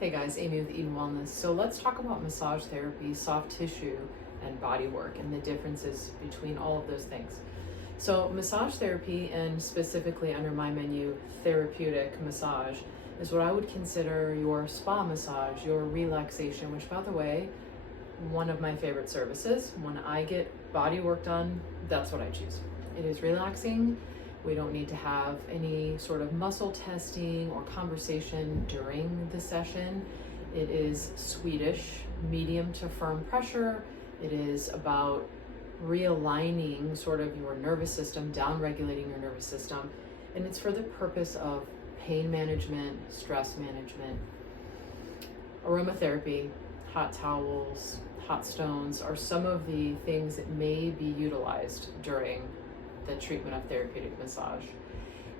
Hey guys, Amy with Eden Wellness. So let's talk about massage therapy, soft tissue, and body work and the differences between all of those things. So massage therapy, and specifically under my menu, therapeutic massage, is what I would consider your spa massage, your relaxation, which, by the way, one of my favorite services. When I get body work done, that's what I choose. It is relaxing. We don't need to have any sort of muscle testing or conversation during the session. It is Swedish, medium to firm pressure. It is about realigning sort of your nervous system, down-regulating your nervous system. And it's for the purpose of pain management, stress management. Aromatherapy, hot towels, hot stones are some of the things that may be utilized during the treatment of therapeutic massage.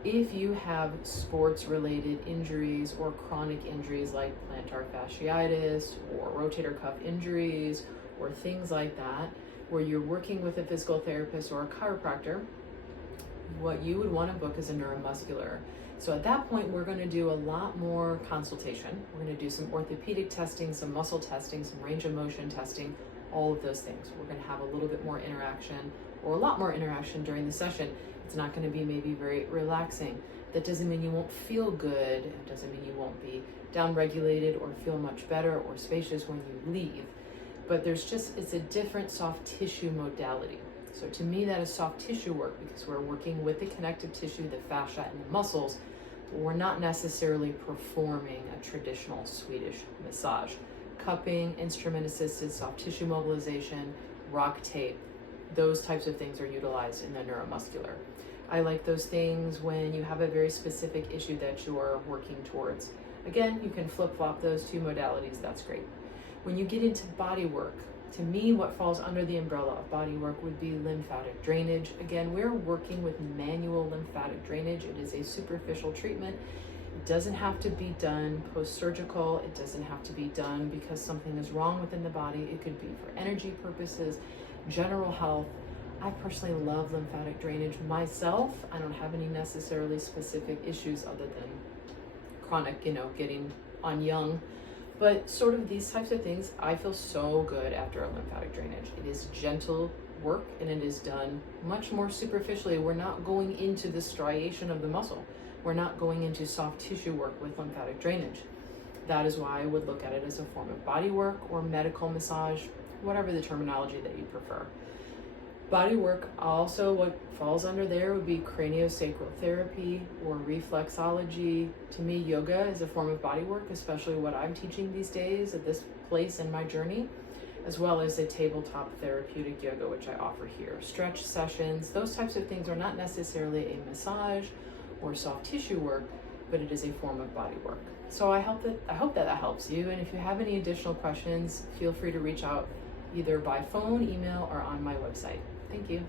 If you have sports-related injuries or chronic injuries like plantar fasciitis or rotator cuff injuries or things like that, where you're working with a physical therapist or a chiropractor, what you would want to book is a neuromuscular. So at that point, we're going to do a lot more consultation. We're going to do some orthopedic testing, some muscle testing, some range of motion testing, all of those things. We're going to have a little bit more interaction, or a lot more interaction during the session. It's not going to be maybe very relaxing. That doesn't mean you won't feel good. It doesn't mean you won't be down-regulated or feel much better or spacious when you leave. But it's a different soft tissue modality. So to me, that is soft tissue work because we're working with the connective tissue, the fascia, and the muscles. But we're not necessarily performing a traditional Swedish massage. Cupping, instrument-assisted soft tissue mobilization, rock tape, those types of things are utilized in the neuromuscular. I like those things when you have a very specific issue that you're working towards. Again, you can flip-flop those two modalities, that's great. When you get into body work, to me, what falls under the umbrella of body work would be lymphatic drainage. Again, we're working with manual lymphatic drainage. It is a superficial treatment. It doesn't have to be done post-surgical. It doesn't have to be done because something is wrong within the body. It could be for energy purposes, general health. I personally love lymphatic drainage myself. I don't have any necessarily specific issues other than chronic, getting on young. But sort of these types of things, I feel so good after a lymphatic drainage. It is gentle work and it is done much more superficially. We're not going into the striation of the muscle. We're not going into soft tissue work with lymphatic drainage. That is why I would look at it as a form of body work or medical massage, whatever the terminology that you prefer. Body work, also what falls under there would be craniosacral therapy or reflexology. To me, yoga is a form of body work, especially what I'm teaching these days at this place in my journey, as well as a tabletop therapeutic yoga, which I offer here. Stretch sessions, those types of things are not necessarily a massage or soft tissue work, but it is a form of body work. So I hope that helps you. And if you have any additional questions, feel free to reach out either by phone, email, or on my website. Thank you.